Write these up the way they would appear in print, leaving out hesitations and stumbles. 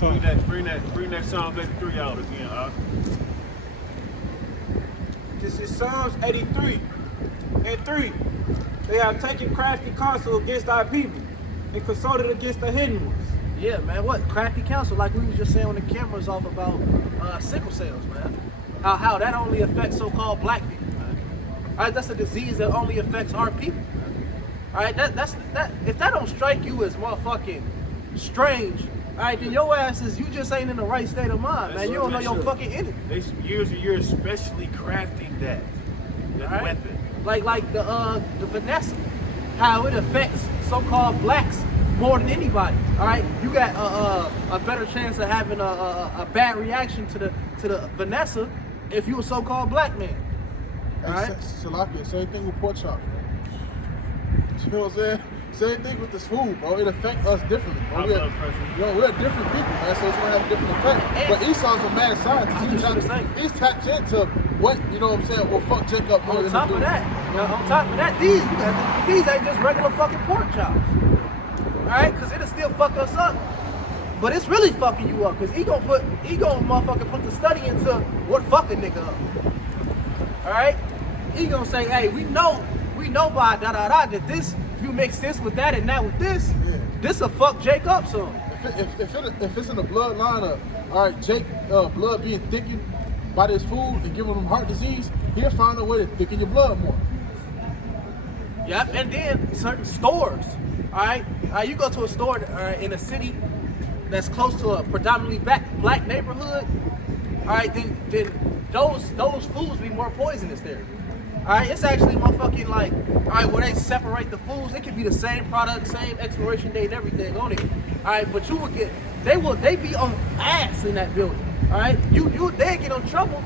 Bring that Psalms 83 out again, This is Psalms 83 and 3. They have taken crafty counsel against our people and consulted against the hidden ones. Yeah, man, what? Crafty counsel, like we was just saying when the camera's off about sickle cells, man. How that only affects so-called black people, man. All right, that's a disease that only affects our people, man. All right, that if that don't strike you as motherfucking strange, all right, then your ass you just ain't in the right state of mind, man. You don't know your fucking enemy. They years and years specially crafting that Right? weapon. Like the Vanessa, how it affects so-called blacks more than anybody. All right, you got a better chance of having a bad reaction to the Vanessa if you a so-called black man. All right, Salapia, same thing with pork chops, man. You know what I'm saying? Same thing with this food, bro. It affects us differently, bro. We're different people, man, so it's gonna have a different effect. But Esau's a mad scientist. He's tapped into what, you know what I'm saying, will fuck Jacob more on top of that, these ain't just regular fucking pork chops. All right, because it'll still fuck us up. But it's really fucking you up, because he gonna motherfucking put the study into what fucking nigga up. All right? He gonna say, hey, we know by da-da-da that this, if you mix this with that and that with this, this'll fuck Jake up some. If it's in the bloodline of, all right, Jake blood being thickened by this food and giving him heart disease, he'll find a way to thicken your blood more. Yep, and then certain stores, all right? You go to a store in a city that's close to a predominantly black neighborhood, all right, then those foods be more poisonous there. All right, it's actually motherfucking like, all right, where they separate the foods, it could be the same product, same expiration date and everything on it. All right, but you will get, they be on ass in that building. All right, they get in trouble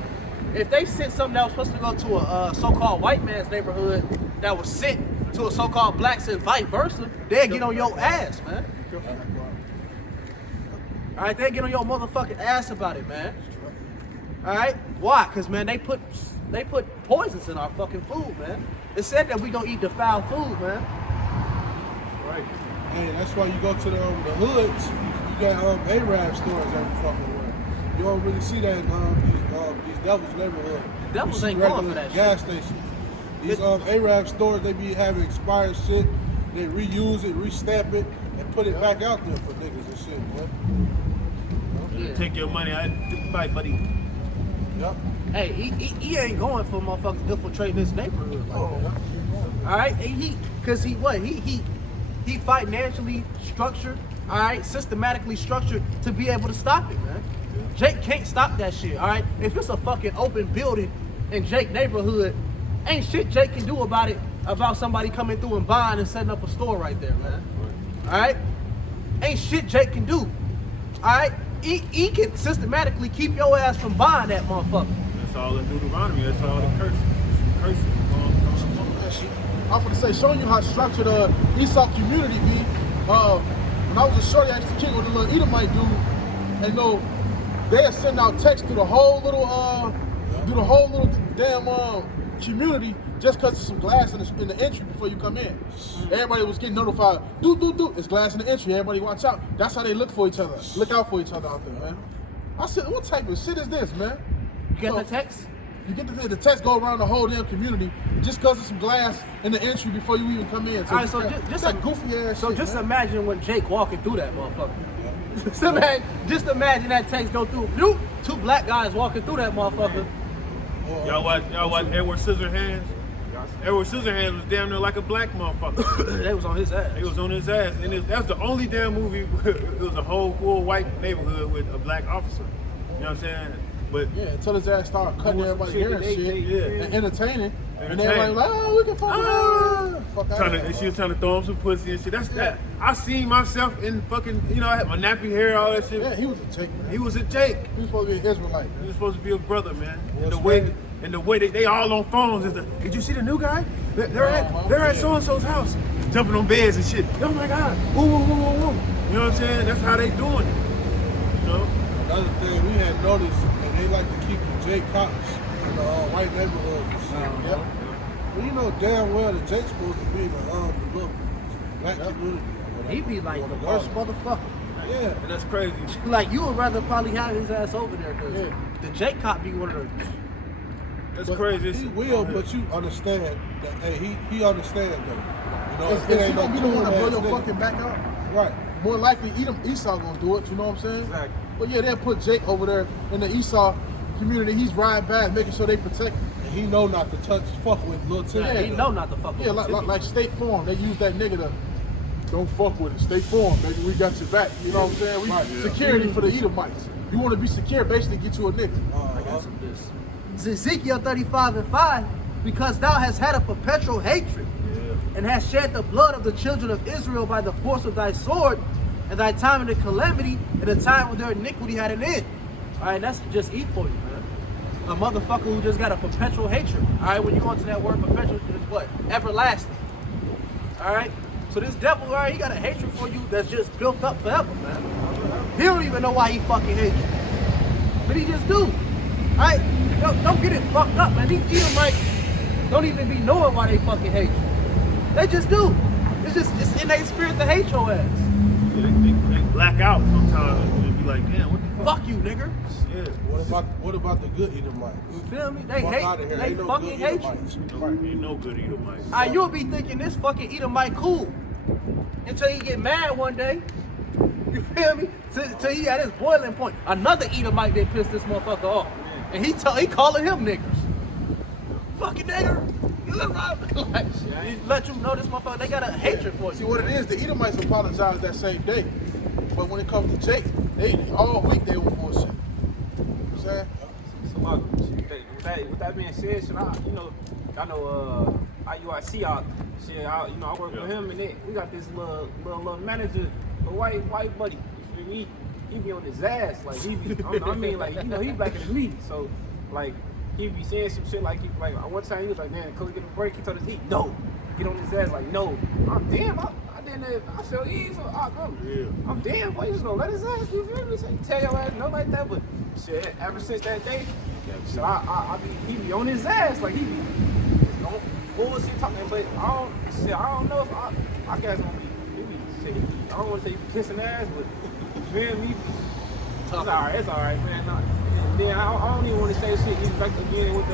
if they sent something that was supposed to go to a so-called white man's neighborhood that was sent to a so-called blacks and vice versa. They get on your ass, man. All right, they get on your motherfucking ass about it, man. All right, why? Because man, they put poisons in our fucking food, man. It said that we don't eat defiled food, man. Right. Hey, that's why you go to the hoods. You got Arab stores every fucking where. You don't really see that in these devils neighborhoods. The devils ain't going for that gas shit. stations. These Arab stores, they be having expired shit. They reuse it, restamp it, and put it back out there for niggas and shit, boy. Yeah. Take your money. I fight, buddy. Yep. Hey, he ain't going for motherfuckers infiltrating this neighborhood like that. All right, and he financially structured, all right, systematically structured to be able to stop it, man. Jake can't stop that shit, all right? If it's a fucking open building in Jake neighborhood, ain't shit Jake can do about it, about somebody coming through and buying and setting up a store right there, man. All right? Ain't shit Jake can do, all right? He can systematically keep your ass from buying that motherfucker. That's all in Deuteronomy. That's all the curses. I'm gonna say, showing you how structured Esau community be. When I was a shorty, I used to kick with a little Edomite dude, and you know, they send out text through the whole little damn community just because there's some glass in the entry before you come in. Everybody was getting notified. It's glass in the entry. Everybody watch out. That's how they look for each other. Look out for each other out there, man. I said, what type of shit is this, man? You get the text? You get the text go around the whole damn community just because there's some glass in the entry before you even come in. So, all right, so just that goofy ass so shit, just man. Imagine when Jake walking through that motherfucker. Just imagine that text go through. Two black guys walking through that motherfucker. Y'all watch Edward Scissorhands? Edward Scissorhands was damn near like a black motherfucker. They was on his ass. He was on his ass. And that was the only damn movie, it was a whole full white neighborhood with a black officer. You know what I'm saying? But yeah, until his ass started cutting everybody's hair and shit, and entertaining. And everybody was like, oh, we can fuck and she was trying to throw him some pussy and shit. That's that. I seen myself in fucking, you know, I had my nappy hair, all that shit. Yeah, he was a Jake, man. He was a Jake. He was supposed to be an Israelite. He was supposed to be a brother, man. And the way they all on phones. Did you see the new guy? They're at so-and-so's house. Jumping on beds and shit. Oh my God. Woo. You know what I'm saying? That's how they doing it. You know? Another thing we had noticed, and they like to keep the Jake cops in the white neighborhoods and shit. Yep. Well, you know damn well that Jake's supposed to be in the little black community. He be like the worst motherfucker. Yeah. And that's crazy. Like, you would rather probably have his ass over there, because Yeah. the J Cop be one of the... That's But crazy. He will, but you understand that. Hey, he understand though. You know, If if it he ain't no gonna be the one to blow your nigga. fucking back out. Right. More likely Esau gonna do it, you know what I'm saying? Exactly. But yeah, they'll put Jake over there in the Esau community. He's riding back, making sure they protect him. And he know not to fuck with Lil Tim. Yeah, he know not to fuck with Yeah, him. like State Farm, they use that nigga to don't fuck with it. State Farm, baby, we got your back. You know what I'm saying? We Right. security for the Edomites. You want to be secure, basically get you a nigga. I got some of this. It's Ezekiel 35:5, because thou hast had a perpetual hatred, and hast shed the blood of the children of Israel by the force of thy sword, and thy time in the calamity, and the time when their iniquity had an end. All right, that's just eat for you, man. A motherfucker who just got a perpetual hatred. All right, when you go into that word perpetual, it's what? Everlasting. All right? So this devil, all right, he got a hatred for you that's just built up forever, man. He don't even know why he fucking hates you. But he just do. All right? Don't get it fucked up, man. These Edomites don't even be knowing why they fucking hate you. They just do. It's in their spirit to hate your ass. Yeah, they black out sometimes and be like, damn, what the fuck? Fuck you, nigga. Yeah. What about the good Edomites? You feel me? They Fuck hate. outta here. They Ain't no fucking good hate you. Edomites. Ain't no good Edomites. Alright, you'll be thinking this fucking Edomite cool until he get mad one day. You feel me? Till he at his boiling point. Another Edomite that pissed this motherfucker off, and he calling him niggas. Fucking nigger. You look right. Like, he let you know this motherfucker. They got a hatred for you. See what it is, the Edomites apologize that same day. But when it comes to Jake, they all week they on bullshit. You know what I'm saying? So with that being said, should I know IUIC out. Shit, I work with him and we got this little manager, a white buddy. You feel me? He be on his ass, like he be. He blacker than me. So like he be saying some shit like one time he was like, man, can we get a break? He told us no. Get on his ass like no. I'm damn. I feel evil. I'm damn. Boy, you just gonna let his ass? You feel me? So he tell your ass no like that, but shit. Ever since that day, so he be on his ass like he be on bullshit talking. But I don't know if I guess I don't want to say he be kissing ass, but you feel me? It's alright, man. And then I don't even want to say shit. He's back again with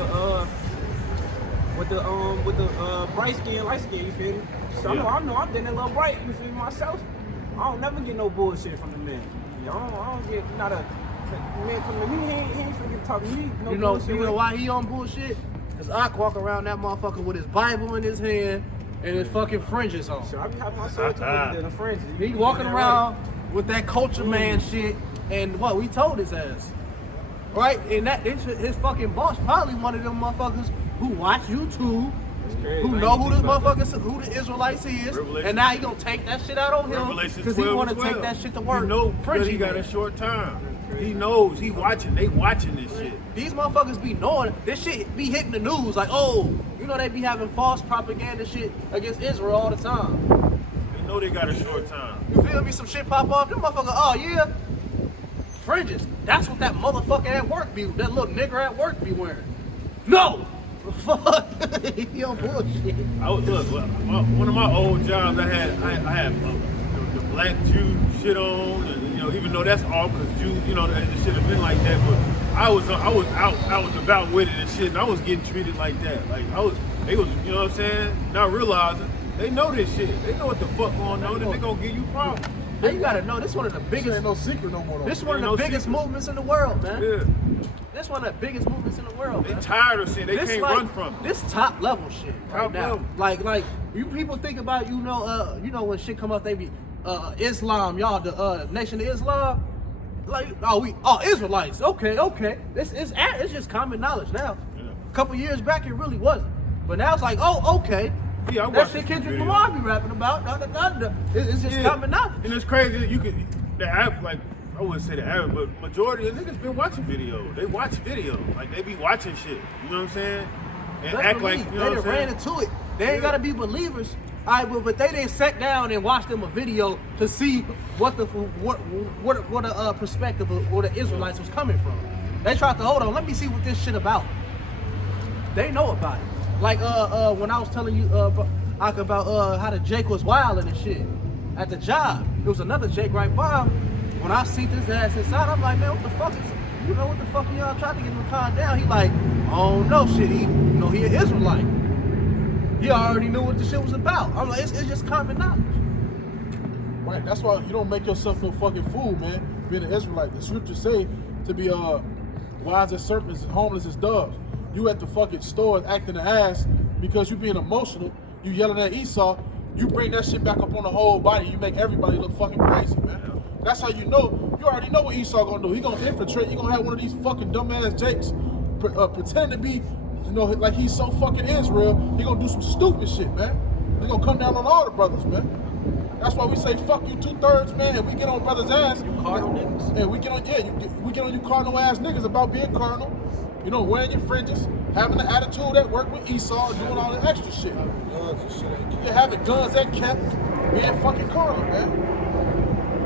the bright skin, light skin. You feel me? So I know I'm getting a little bright. You feel me? Myself, I don't never get no bullshit from the man. I don't get not a man come to me. He ain't finna get talking to me. No bullshit. You know why he on bullshit? Cause Ak walk around that motherfucker with his Bible in his hand and his fucking fringes on. So I be having my soul to the friends. He walking around with that culture man shit, and what we told his ass, right? And that his fucking boss probably one of them motherfuckers who watch YouTube, who know who the motherfuckers, who the Israelites is, and now he gonna take that shit out on him because he want to take that shit to work. He know he got a short time. He knows. He watching. They watching this shit. These motherfuckers be knowing this shit be hitting the news like, oh, they be having false propaganda shit against Israel all the time. They know they got a short time. You feel me? Some shit pop off. Them motherfuckers, oh yeah, fringes. That's what that motherfucker at work be. That little nigger at work be wearing. No. Fuck. He on bullshit. One of my old jobs, I had the black Jew shit on, and even though that's all because Jews, it should have been like that, but I was about with it and shit, and I was getting treated like that. Like they was, you know what I'm saying? Not realizing they know this shit. They know what the fuck going on, and they gonna give you problems. Now you gotta know, this one of the This biggest. ain't no secret no more though. This is one of the biggest movements in the world, man. Yeah, This one of the biggest movements in the world. they Man. tired of shit. They This can't like, run from it. This top level shit right Top now. level. Like you people think about when shit come up, they be Islam, y'all the Nation of Islam. Like Israelites. Okay. It's just common knowledge now. Yeah. A couple years back it really wasn't, but now it's like okay. Yeah, I That watched shit this Kendrick video. Lamar be rapping about. It's just common knowledge. And it's crazy. I wouldn't say the average, but majority of niggas been watching videos. They watch videos. Like they be watching shit. You know what I'm saying? And Let's act believe. like, They what I'm done ran saying? into it. They ain't gotta be believers. All right, but they didn't sat down and watched them a video to see what the perspective of where the Israelites was coming from. They tried to hold on. Let me see what this shit about. They know about it. Like when I was telling you about how the Jake was wilding and shit at the job. There was another Jake right by him. when I seen his ass inside, I'm like, man, what the fuck is, you know, what the fuck y'all trying to get him to calm down? He like, oh no, shit, he an Israelite. He already knew what the shit was about. I'm like, it's just common knowledge. Right, that's why you don't make yourself no fucking fool, man. Being an Israelite, the scriptures say to be wise as serpents and harmless as doves. You at the fucking stores acting an ass because you being emotional. You yelling at Esau. You bring that shit back up on the whole body. You make everybody look fucking crazy, man. That's how you know. You already know what Esau gonna do. He gonna infiltrate. He gonna have one of these fucking dumbass jakes pretend to be, you know, like he's so fucking Israel. He gonna do some stupid shit, man. He gonna come down on all the brothers, man. That's why we say fuck you 2/3, man, and we get on brothers' ass. You carnal niggas. And we get on, we get on you carnal ass niggas about being carnal. You know, wearing your fringes, having the attitude at work with Esau, and doing all that extra shit. You're having guns at camp, being fucking carnal, man. You know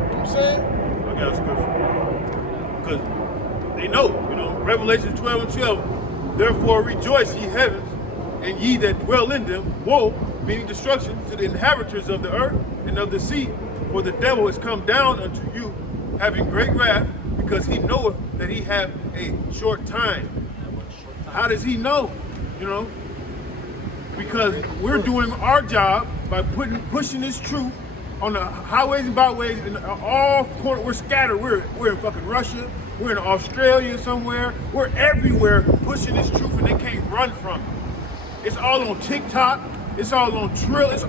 what I'm saying? I got a scripture. Because they know, you know, Revelation 12:12, therefore rejoice, ye heavens, and ye that dwell in them, woe, meaning destruction, to the inhabitants of the earth and of the sea. For the devil is come down unto you, having great wrath, because he knoweth that he hath a short time. How does he know? You know? Because we're doing our job by pushing this truth on the highways and byways in all corners. We're scattered. We're in fucking Russia. We're in Australia somewhere. We're everywhere pushing this truth, and they can't run from it. It's all on TikTok. It's all on Trill. It's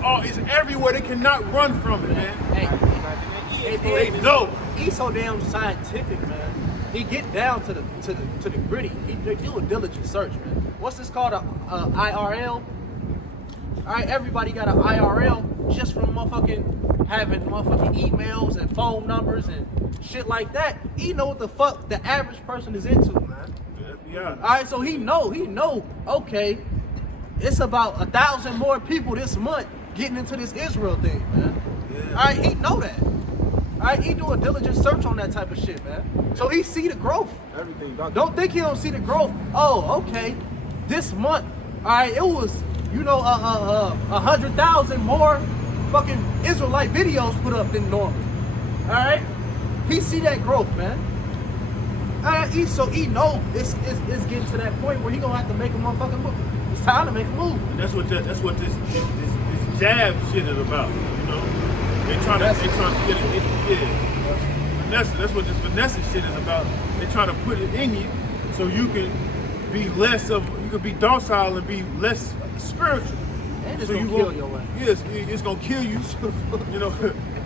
everywhere. They cannot run from it, man. They know. He's so damn scientific, man. He get down to the gritty. He do a diligent search, man. What's this called? A IRL? All right, everybody got an IRL just from motherfucking having motherfucking emails and phone numbers and shit like that. He know what the fuck the average person is into, man. Yeah. All right, so he know. Okay, it's about 1,000 more people this month getting into this Israel thing, man. Yeah. All right, he know that. All right, he do a diligent search on that type of shit, man. So he see the growth. Everything. Don't think he don't see the growth. Oh, okay. This month, all right, it was, you know, 100,000 more fucking Israelite videos put up than normal. All right, he see that growth, man. All right, he know it's getting to that point where he gonna have to make a motherfucking move. It's time to make a move. And that's what this jab shit is about, you know. They trying to get it. Yeah. That's what this Vanessa shit is about. They trying to put it in you so you can be you can be docile and be less spiritual. And it's so gonna kill your ass. Yes, it's gonna kill you. You know,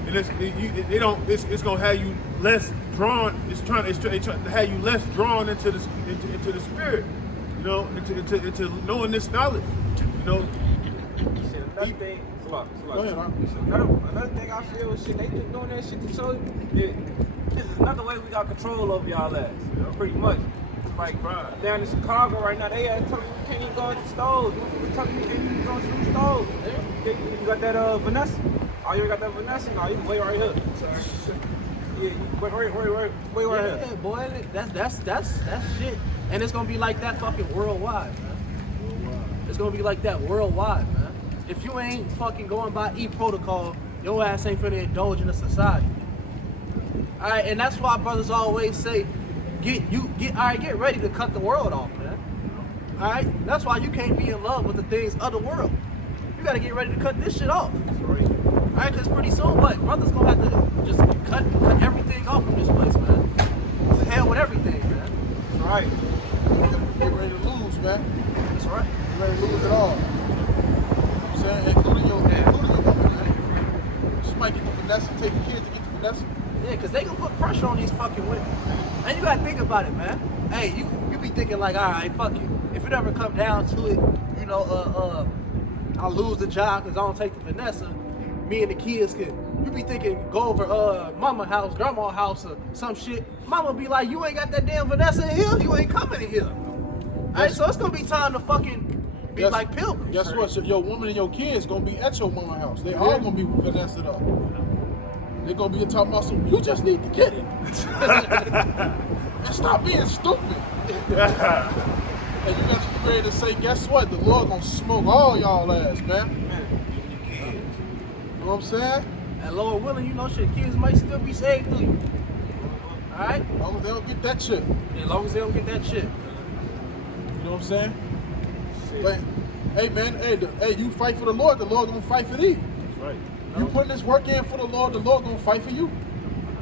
and it's gonna have you less drawn. It's trying to have you less drawn into the spirit. You know, into knowing this knowledge. You know. Another thing. Go ahead, huh? Another thing I feel is shit, they just doing that shit to show you that this is another way we got control over y'all ass. Pretty much. Like down in Chicago right now, they ass telling you can't even go into stores. They telling you can't even go into the stores. You got that Vanessa? Oh, you got that Vanessa? No, you can wait right here. Yeah, wait right here. Yeah, boy, that's shit. And it's gonna be like that fucking worldwide, man. It's gonna be like that worldwide, man. If you ain't fucking going by protocol, your ass ain't finna indulge in the society. All right, and that's why brothers always say, get ready to cut the world off, man. All right, that's why you can't be in love with the things of the world. You gotta get ready to cut this shit off. All right, because pretty soon, brothers gonna have to just cut everything off from this place, man. To hell with everything, man. That's right. Get ready to lose, man. That's right. Get ready to lose it all. Including your woman, man. She might get the Vanessa, take the kids to get the Vanessa. Yeah, because they gonna put pressure on these fucking women. And you gotta think about it, man. Hey, you be thinking like, all right, fuck it. If it ever come down to it, you know, I'll lose the job because I don't take the Vanessa. Me and the kids you be thinking, go over mama house, grandma house or some shit. Mama be like, you ain't got that damn Vanessa in here, you ain't coming in here. All right, so it's gonna be time to fucking be like pilgrims. Guess what? So your woman and your kids gonna be at your mama house. They all gonna be Vanessa up. They're gonna be talking about some, you just need to get it. And stop being stupid. And you got to be ready to say, guess what? The Lord gonna smoke all y'all ass, man. You know what I'm saying? And Lord willing, you know, shit, kids might still be saved through you. All right? As long as they don't get that chip. As long as they don't get that chip. You know what I'm saying? But, hey man, hey, you fight for the Lord gonna fight for thee. That's right. You putting this work in for the Lord gonna fight for you.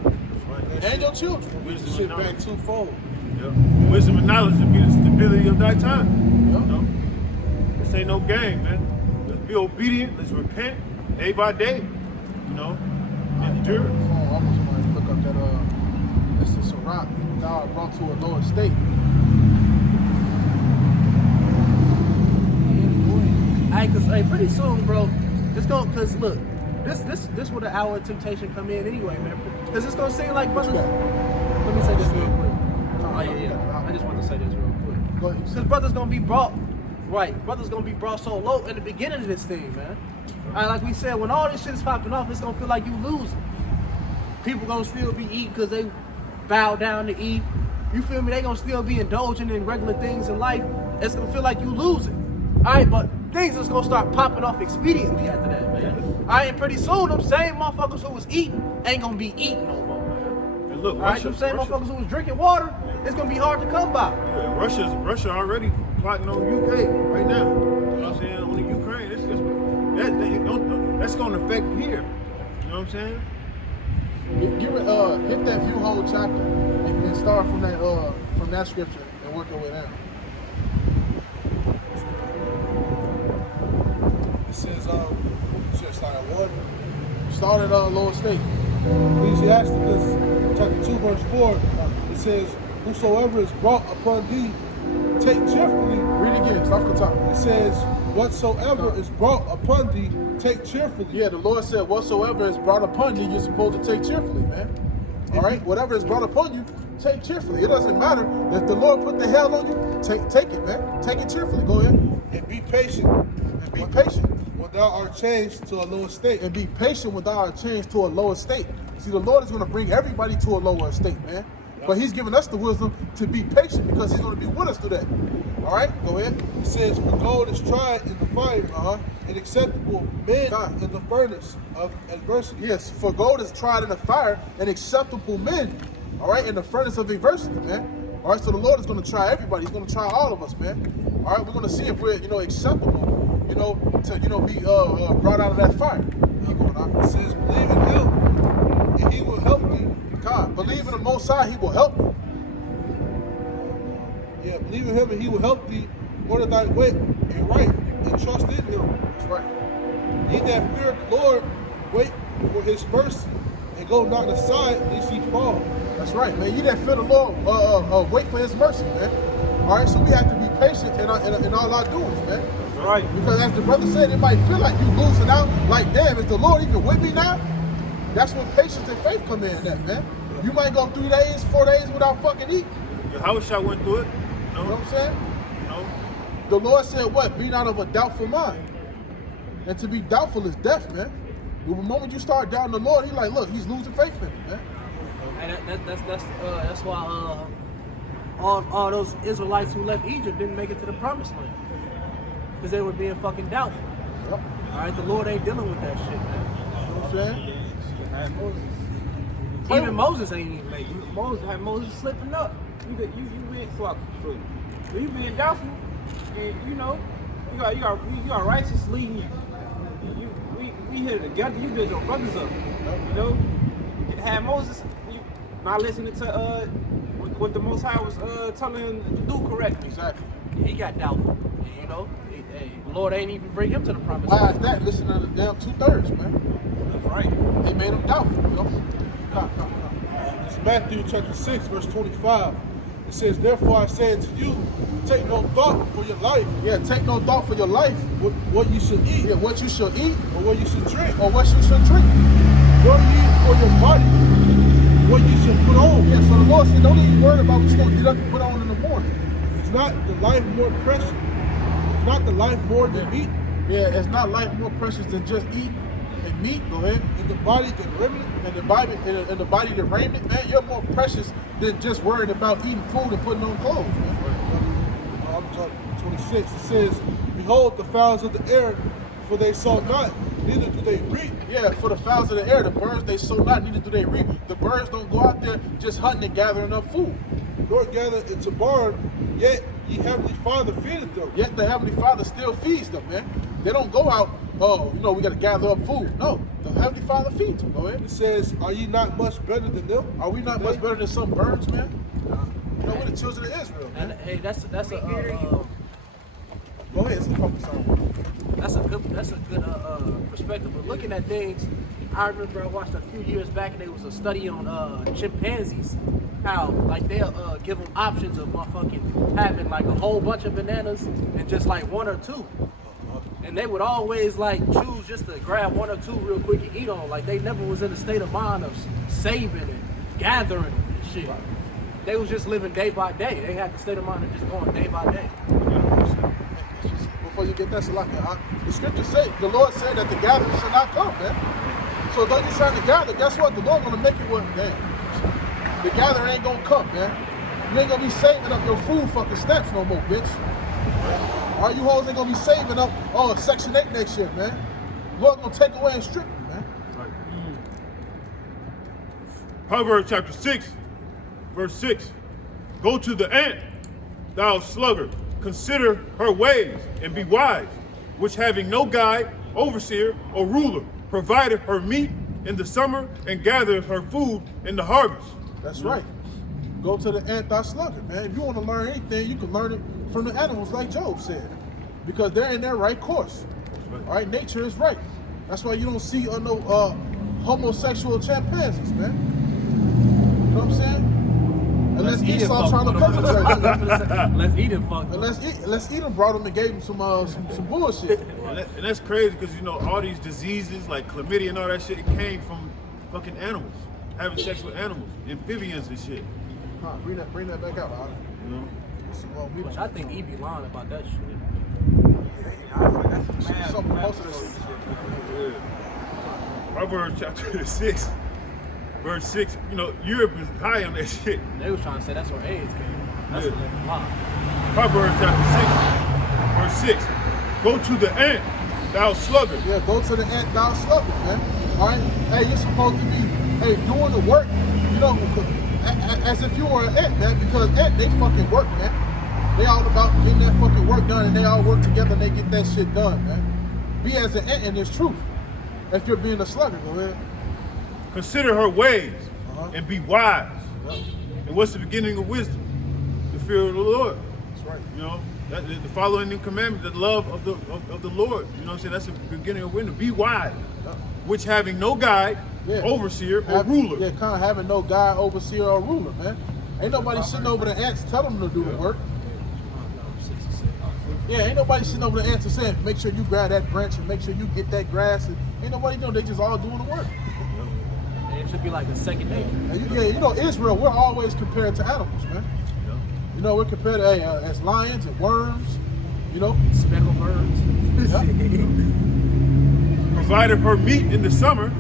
That's right. And your children. Wisdom Shit and back knowledge. twofold. Yeah. Wisdom and knowledge will be the stability of thy time. Yeah. You know? This ain't no game, man. Let's be obedient. Let's repent day by day. You know, endure. I almost wanted to look up that that's the Sirach God brought to a lower state. Cause pretty soon, bro, it's gonna, cause look, this where the hour of temptation come in anyway, man. Cause it's gonna seem like brothers. Let me say this real quick. Oh yeah. I just want to say this real quick. Go ahead. Cause brothers gonna be brought, right? Brothers gonna be brought so low in the beginning of this thing, man. And like we said, when all this shit is popping off, it's gonna feel like you losing. People gonna still be eating cause they bow down to eat. You feel me? They gonna still be indulging in regular things in life. It's gonna feel like you losing. All right, but things is gonna start popping off expediently after that, man. All right, and pretty soon them same motherfuckers who was eating ain't gonna be eating no more, man. And look, All right, them same motherfuckers who was drinking water, it's gonna be hard to come by. Yeah, Russia already plotting on UK right now. You know what I'm saying? On the Ukraine, that's going to affect here. You know what I'm saying? Hit that few whole chapter and start from that scripture and work your way down. It says, should start at 1. Start at lower state. Ecclesiasticus chapter 2, verse 4. It says, whosoever is brought upon thee, take cheerfully. Read it again. Start from the top. It says, whatsoever is brought upon thee, take cheerfully. Yeah, the Lord said, whatsoever is brought upon you, you're supposed to take cheerfully, man. All right? Whatever is brought upon you, take cheerfully. It doesn't matter if the Lord put the hell on you, take it, man. Take it cheerfully. Go ahead. And be patient. And be patient. When thou art changed to a lower state. And be patient when thou art changed to a lower state. See, the Lord is going to bring everybody to a lower state, man. But he's giving us the wisdom to be patient because he's going to be with us through that. All right? Go ahead. It says, for gold is tried in the fire, and acceptable men in the furnace of adversity. Yes, for gold is tried in the fire and acceptable men, all right, in the furnace of adversity, man. All right, so the Lord is going to try everybody. He's going to try all of us, man. All right, we're going to see if we're, acceptable, to, be brought out of that fire. Keep going on. It says, believe in him, and he will help thee. God, believe in the Most High, he will help you. Yeah, believe in him, and he will help thee. Order thy way and right, and trust in him. That's right. Ye that fear the Lord, wait for his mercy, and go not aside, lest ye fall. That's right, man. You that fear the Lord, wait for his mercy, man. All right, so we have to be patient in all our doings, man. That's right. Because as the brother said, it might feel like you losing out. Like, damn, is the Lord even with me now? That's when patience and faith come in, man. You might go 3 days, 4 days without fucking eating. Your house shot went through it. You know what I'm saying? No. The Lord said what? Be not of a doubtful mind. And to be doubtful is death, man. The moment you start doubting the Lord, he's like, look, he's losing faith in me, man. And that's why all those Israelites who left Egypt didn't make it to the promised land. Because they were being fucking doubtful. Yep. All right, the Lord ain't dealing with that shit, man. You know what I'm saying? Had Moses. Even Moses ain't even make it. Moses slipping up. You being fucking fool. But you being doubtful, and you got righteous leading you. We here together. You build your brothers up. You know, you had Moses not listening to what the Most High was telling him to do correctly. Exactly. He got doubtful. You know, the Lord ain't even bring him to the promised Why land. is that? Listen to the damn 2/3, man. That's right. They made him doubtful, you know? Come. It's Matthew chapter 6, verse 25. It says, therefore I say unto you, take no thought for your life. Yeah, take no thought for your life. What you should eat, Yeah, what you should eat or what you should drink, or what you should drink. nor ye for your body, what you should put on. Yeah, so the Lord said, don't even worry about what you're going to get up and put on in the morning. Is not the life more precious? Is not the life more than meat, Yeah, it's not life more precious than just eat and meat. Go ahead. and the body than raiment? And the body the raiment, man, you're more precious than just worrying about eating food and putting on clothes. Man. I'm 26. It says, behold the fowls of the air, for they sow not, neither do they reap. Yeah, for the fowls of the air, the birds, they sow not, neither do they reap. The birds don't go out there just hunting and gathering up food. Nor gather into barn, yet ye heavenly Father feedeth them. Yet the Heavenly Father still feeds them, man. They don't go out, oh, you know, we got to gather up food. No, the Heavenly Father feeds them. Go ahead. It says, are ye not much better than them? Are we not much better than some birds, man? You know, we're the children of Israel, And man. hey, that's a Go ahead, so focus on. that's a good perspective. But looking at things, I remember I watched a few years back, and there was a study on chimpanzees. How like they'll give them options of motherfucking having like a whole bunch of bananas and just like one or two. And they would always like choose just to grab one or two real quick and eat on. Like they never was in a state of mind of saving and gathering and shit. They was just living day by day. They had the state of mind of just going day by day. Before you get that, the scriptures say, the Lord said that the gathering shall not come, man. So though you're trying to gather, guess what? The Lord gonna make it work, man. The gathering ain't gonna come, man. You ain't gonna be saving up your food fucking stamps no more, bitch. All you hoes ain't gonna be saving up Section 8 next year, man. Lord gonna take away and strip you, man. Proverbs chapter 6, verse 6. Go to the ant, thou sluggard, consider her ways, and be wise, which having no guide, overseer, or ruler, provided her meat in the summer, and gathered her food in the harvest. That's right. Go to the ant, thou sluggard, man. If you want to learn anything, you can learn it from the animals, like Job said, because they're in their right course. All right, nature is right. That's why you don't see no homosexual chimpanzees, man. You know what I'm saying? Unless Esau trying to perpetrate. Let's eat it, fuck. Unless Edom brought him and gave him some bullshit. And that's crazy because, you know, all these diseases like chlamydia and all that shit, it came from fucking animals, having sex with animals, amphibians and shit. Huh, bring that back out, Ollie. You know? Which I think he be lying about that shit. That's Something most of this. Proverbs chapter 6, verse 6. You know, Europe is high on that shit. They was trying to say that's where AIDS came. That's a fucking lie. Proverbs chapter 6, verse 6. Go to the ant, thou sluggard. Yeah, go to the ant, thou sluggard, man. All right? Hey, you're supposed to be, doing the work, you know, as if you were an ant, man, because ant, they fucking work, man. They all about getting that fucking work done, and they all work together and they get that shit done, man. Be as an ant in this truth. If you're being a sluggard, go ahead. Consider her ways and be wise. Yep. And what's the beginning of wisdom? The fear of the Lord. That's right. You know, the following the commandment, the love of the Lord. You know what I'm saying? That's the beginning of wisdom. Be wise, which having no guide, overseer, or ruler. Yeah, kind of having no guide, overseer, or ruler, man. Ain't nobody sitting over the ants telling them to do the work. Yeah, ain't nobody sitting over the ants and saying, make sure you grab that branch and make sure you get that grass. And ain't nobody doing. They just all doing the work. It should be like a second nature. And you know, Israel, we're always compared to animals, man. You know, we're compared to as lions and worms. You know, Speckled birds. Provided her meat in the summer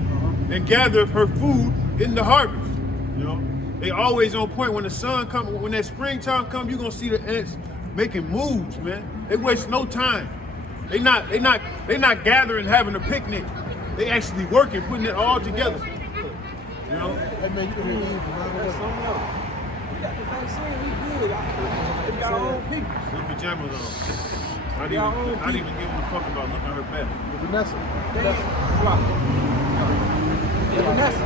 and gathered her food in the harvest. You know, they always on point. When the sun comes, when that springtime comes, you're gonna see the ants making moves, man. They waste no time. They not gathering, having a picnic. They actually working, putting it all together. You know? Hey, man, you can hear Eve from around the way. We got the vaccine, we good. We got our own people. With pajamas on. Not even giving a fuck about looking at her back. The Vanessa. The Vanessa,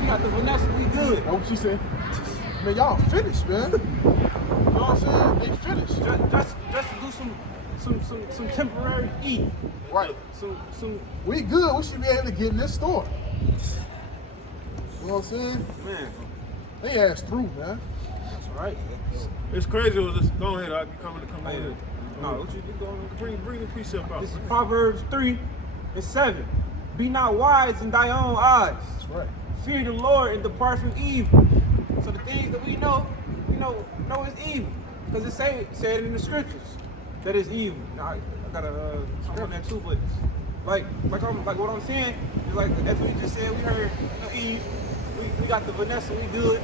we got the Vanessa, we good. That's what she said. Man, y'all finished, man. You know what I'm saying? They finished. Just to do some temporary eating. Right. Some We good. We should be able to get in this store. You know what I'm saying? man. They ass through, man. That's right. It's crazy. It was just go ahead. I'll be coming to come Hey, over. no, what you going Bring the precept out. This is Proverbs 3:7. Be not wise in thy own eyes. That's right. Fear the Lord and depart from evil. So the things that we know it's evil. Because it said in the scriptures that it's evil. Now I gotta script that too, but like what I'm saying is like as we just said, we heard Eve, we got the Vanessa, we good.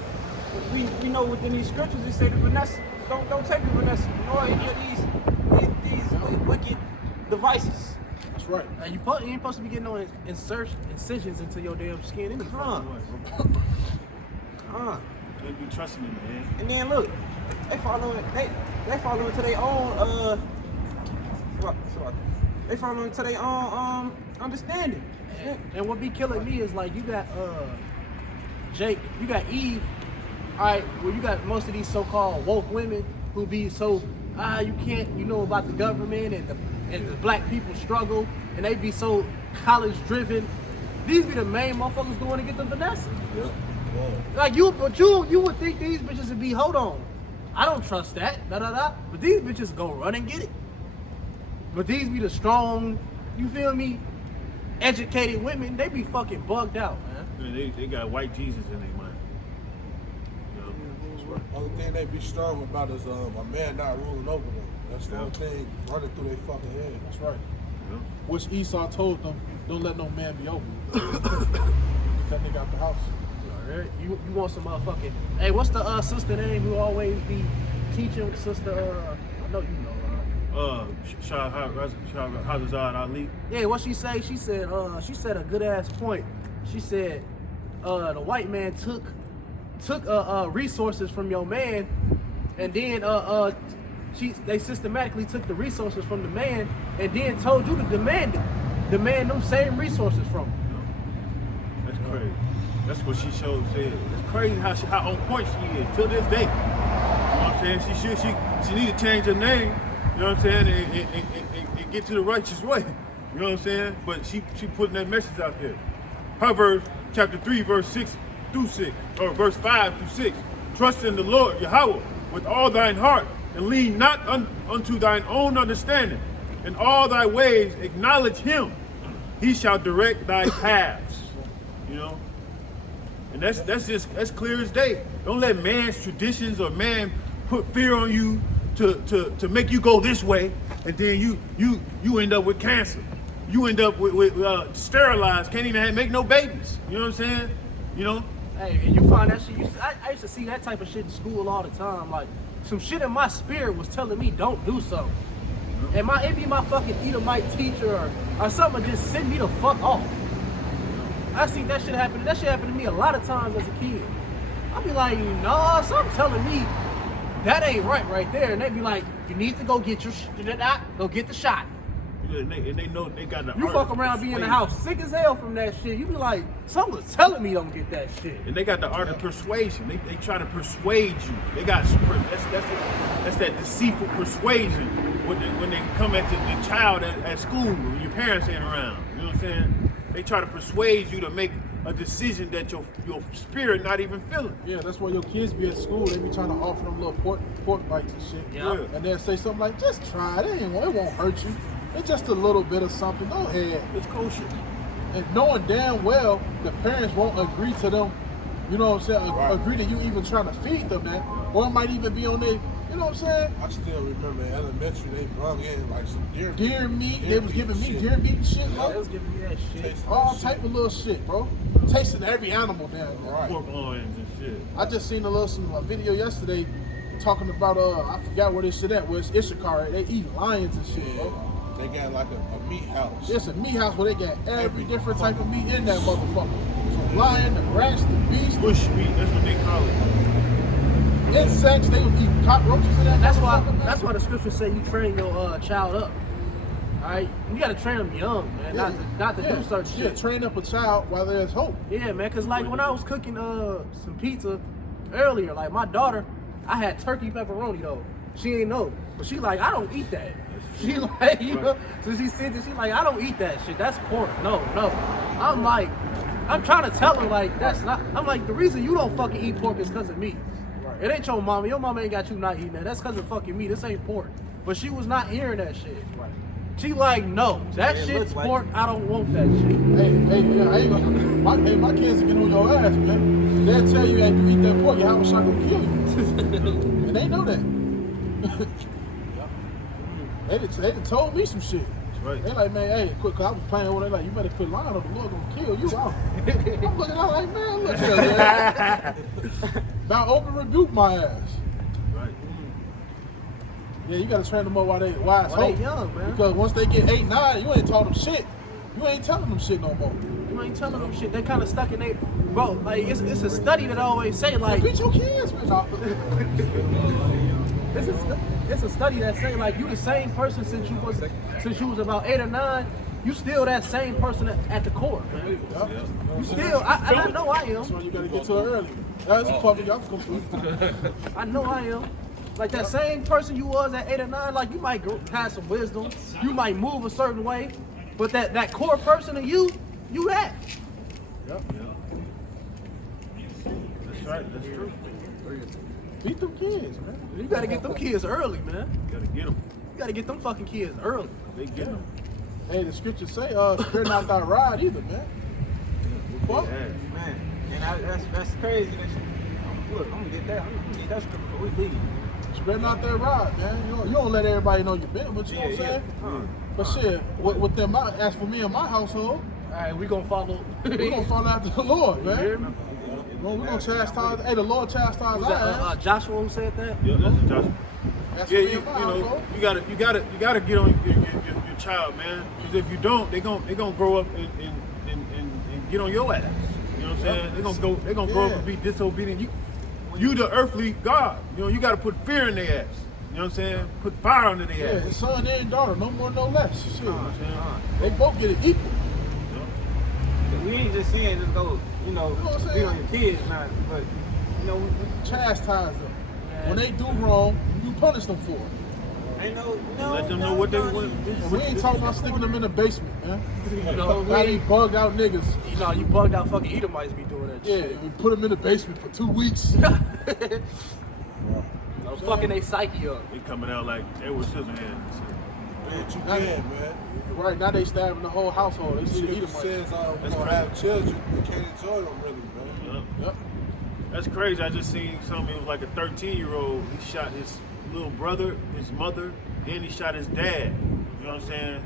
We know within these scriptures it say the Vanessa, don't take the Vanessa, nor any of these wicked devices. That's right. And you ain't supposed to be getting no incisions into your damn skin anyway. Can't be trusting them, man. And then look, they fall into their own they fall into their own understanding. And what be killing me is like you got Jake, you got Eve, alright, well you got most of these so-called woke women who be so you can't, you know about the government and the black people struggle and they be so college driven. These be the main motherfuckers going to get the Vanessa. Yeah. Like you would think these bitches would be, hold on, I don't trust that, but these bitches go run and get it. But these be the strong, you feel me, educated women, they be fucking bugged out, man. They got white Jesus in their mind. You know? Only thing they be strong about is a man not ruling over them. That's the only thing running through their fucking head. That's right. Yeah. Which Esau told them, don't let no man be over you. Get that nigga out the house. Alright, you want some motherfucking, hey, what's the sister name who always be teaching, sister, I know you know, Shah Hazard Ali. yeah, what she say? She said a good ass point. She said, the white man took resources from your man, and then they systematically took the resources from the man, and then told you to demand them same resources from him. That's crazy. That's what she said. It's crazy how on point she is till this day. You know what I'm saying? She need to change her name. You know what I'm saying? And get to the righteous way. You know what I'm saying? But she putting that message out there. Proverbs chapter 3, verse 6 through 6, or verse 5 through 6. Trust in the Lord, Yahweh, with all thine heart, and lean not unto thine own understanding. In all thy ways acknowledge him. He shall direct thy paths. You know? And that's clear as day. Don't let man's traditions or man put fear on you to make you go this way, and then you end up with cancer. You end up with sterilized, can't even make no babies. You know what I'm saying? You know? Hey, and you find that shit. I used to see that type of shit in school all the time. Like, some shit in my spirit was telling me don't do something. And it be my fucking Edomite teacher or something just send me the fuck off. I see that shit happen. That shit happened to me a lot of times as a kid. I be like, no, something telling me that ain't right there. And they be like, you need to go get go get the shot. And they know they got the You fuck around, be in the house sick as hell from that shit. You be like, someone's telling me don't get that shit. And they got the art of persuasion. They try to persuade you. They got that's that deceitful persuasion when they come at the child at school when your parents ain't around. You know what I'm saying? They try to persuade you to make a decision that your spirit not even feeling. Yeah, that's why your kids be at school. They be trying to offer them little pork bites and shit. Yeah. And they'll say something like, just try it. It won't hurt you. It's just a little bit of something. Go ahead. It's kosher. And knowing damn well the parents won't agree to them, you know what I'm saying, agree to you even trying to feed them that. Or it might even be on their, you know what I'm saying? I still remember in elementary they brought in like some deer meat. They was giving me deer meat and shit, bro. They was giving me that shit. All type of little shit, bro. Tasting every animal down there. Right. Pork loins and shit. I just seen a video yesterday talking about I forgot where this shit at, where it's Issachar. They eat lions and shit, bro. They got like a meat house. It's a meat house where they got every different type of meat in that motherfucker. From lion, the rats, the beast, Bush meat, that's what they call it. insects. They was eating cockroaches in that. That's motherfucker, why the scriptures say you train your child up. All right, you gotta train them young, man, not to do certain shit. Yeah, train up a child while there's hope. Yeah, man, cause like when I was cooking some pizza earlier, like my daughter, I had turkey pepperoni though. She ain't know, but she like, I don't eat that. She like, you know, so she said that, she like, I don't eat that shit. That's pork. No. I'm like, I'm trying to tell her like that's not. I'm like, the reason you don't fucking eat pork is cause of me. Right. It ain't your mama. Your mama ain't got you not eating that. That's cause of fucking me. This ain't pork. But she was not hearing that shit. Right. She like, no, that shit's pork. I don't want that shit. Hey, I ain't gonna. My kids will get on your ass, man. They'll tell you, hey, you eat that pork, your house shot gonna kill you. And they know that. They done told me some shit. That's right. They like, man, hey, quit, cause I was playing with it. Like, you better quit lying or the Lord gonna kill you. I'm looking out like, man, look here, man. About open rebuke my ass. Right. Yeah, you gotta train them up while they wise While hope. they young, man. Because once they get 8, 9, you ain't taught them shit. You ain't telling them shit no more. You ain't telling them shit. They kind of stuck in they, bro. Like it's a study that always say like. Beat your kids, bitch. It's a study that say like you the same person since you was about 8 or 9. You still that same person at the core, man. You still, I know I am. That's why you gotta get to it early. That's public. I'm complete. I know I am. Like that same person you was at 8 or 9, like you might have some wisdom, you might move a certain way, but that core person of you that. Yep. That's right. That's true. Beat them kids, man. You gotta get them kids early, man. You gotta get them. You gotta get them fucking kids early. They get them. Hey, the scriptures say, spare not thy rod either, man. Fuck. Man, and that's crazy. Look, I'm gonna get that. I'm gonna get that scripture before we leave. Spare not thy rod, man. You don't let everybody know you been, but you know what I'm saying? But shit, with them, as for me and my household, All right, we gonna follow. we gonna follow after the Lord, You hear me? man. We gonna chastise. Hey, the Lord chastise Was our that ass. Joshua who said that? Yeah, that's a Joshua. As Yeah, for me you and my know, household. you gotta get on your child, man. Because if you don't, they gonna grow up and get on your ass. You know what I'm saying? They're gonna grow up and be disobedient. You the earthly God. You know, you gotta put fear in their ass. You know what I'm saying? Put fire under their Yeah, ass. his son and daughter, no more, no less. Shit. You know what I'm saying? They both get it equal. We ain't just saying just go, You know what I'm be saying? on your kids, not, but we Chastise them. When they do wrong, you punish them for it. ain't Let them know what they want. And we ain't talking about sticking them in the basement, man. You know, Got these bugged out niggas. you bugged out fucking Edomites be doing that Yeah, shit. we put them in the basement for 2 weeks. Fucking they psyche up. They coming out like Edward Scissorhands. Man, you can, man. Right now they stabbing the whole household. They see the Scripture Edomites. says we're That's gonna have children. You can't enjoy them really, man. Yep. Yep. That's crazy. I just seen something. It was like a 13-year-old. He shot his little brother, his mother, then he shot his dad. You know what I'm saying?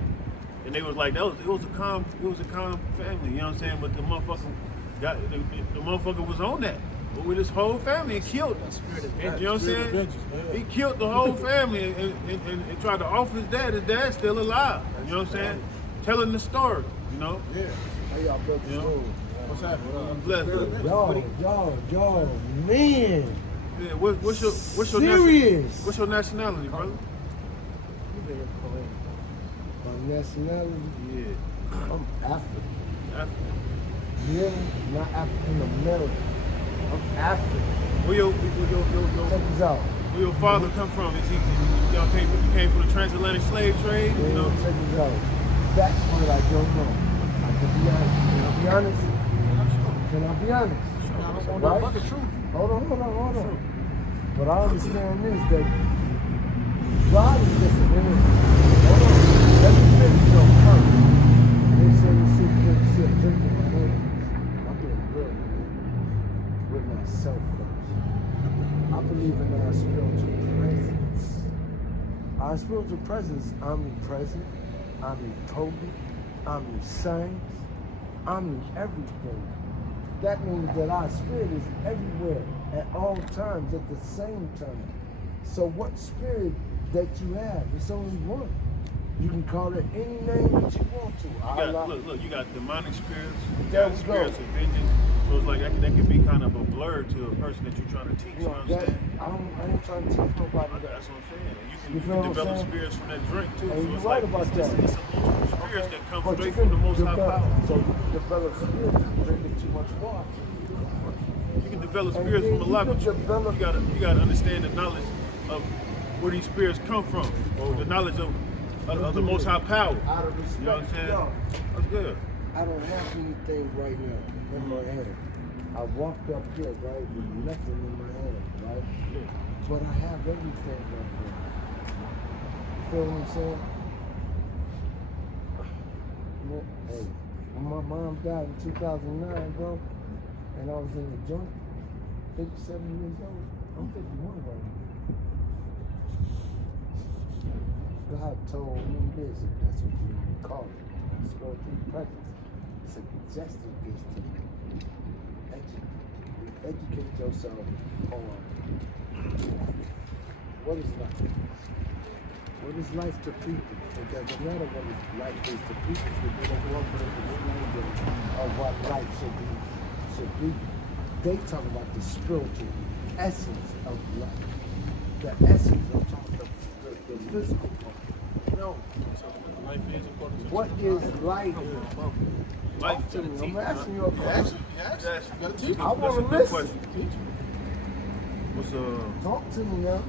And they was like, it was a calm family. You know what I'm saying? But the motherfucker the motherfucker was on that. But with his whole family, and killed them. You know what I'm saying? Vengeance, man. He killed the whole family and tried to offer his dad. His dad's still alive. You know what I'm saying? Telling the story. You know? Yeah. How y'all built this Yeah. road? What's happening? I'm blessed. Y'all, man. Yeah, what's your Serious. what's your nationality, brother? My nationality, Yeah. I'm African. African. Yeah, not African American. I'm African. Where your Check this out. where your father come from? Is he you came from the transatlantic slave trade? You know? Check this out. That's what I don't know. I can be honest. Can I be honest? Can I be honest? I don't want no fucking truth. Hold on. But I understand this, that God is just an image. Hold on. Let me finish your first. They say you see a drink in my hand. I'm being real with myself first. I believe in our spiritual presence. Our spiritual presence, omnipresent, omnipotent, omniscience, omni everything. That means that our spirit is everywhere at all times at the same time. So what spirit that you have, it's only one. You can call it any name that you want to. Look, you got demonic spirits, you There got we spirits go. of vengeance. So it's like that can be kind of a blur to a person that you're trying to teach. You know what I'm saying? I ain't trying to teach nobody that. That's what I'm saying. You You feel can what I'm develop saying? spirits from that drink too. And So you're it's right like about that. it's a multiple spirits that come But straight you from can the Most High develop- power. So you can develop spirits from drinking too much water. You can develop And spirits then from a you lot, can but you develop- gotta understand the knowledge of where these spirits come from, or the knowledge of the Most High power. Out of respect, You know what I'm saying? yo, That's good. I don't have anything right now in my hand. I walked up here, right, with nothing in my hand, right? But I have everything right now. You feel what I'm saying? Hey, when my mom died in 2009, bro, and I was in the joint, 57 years old, I'm 51 right now. God told me this, if that's what you want to call it, spiritual presence. Suggested this to me. Educate yourself on what is life. What is life to people? It doesn't matter what life is to people. They don't work with the understanding of what life should be. They talk about the spiritual essence of life. The essence of the physical part. No. Life is according to What is life? Life to me. I'm asking you a question. Yes. That's- You gotta teach I them. want to good listen. question. What's Talk to me now.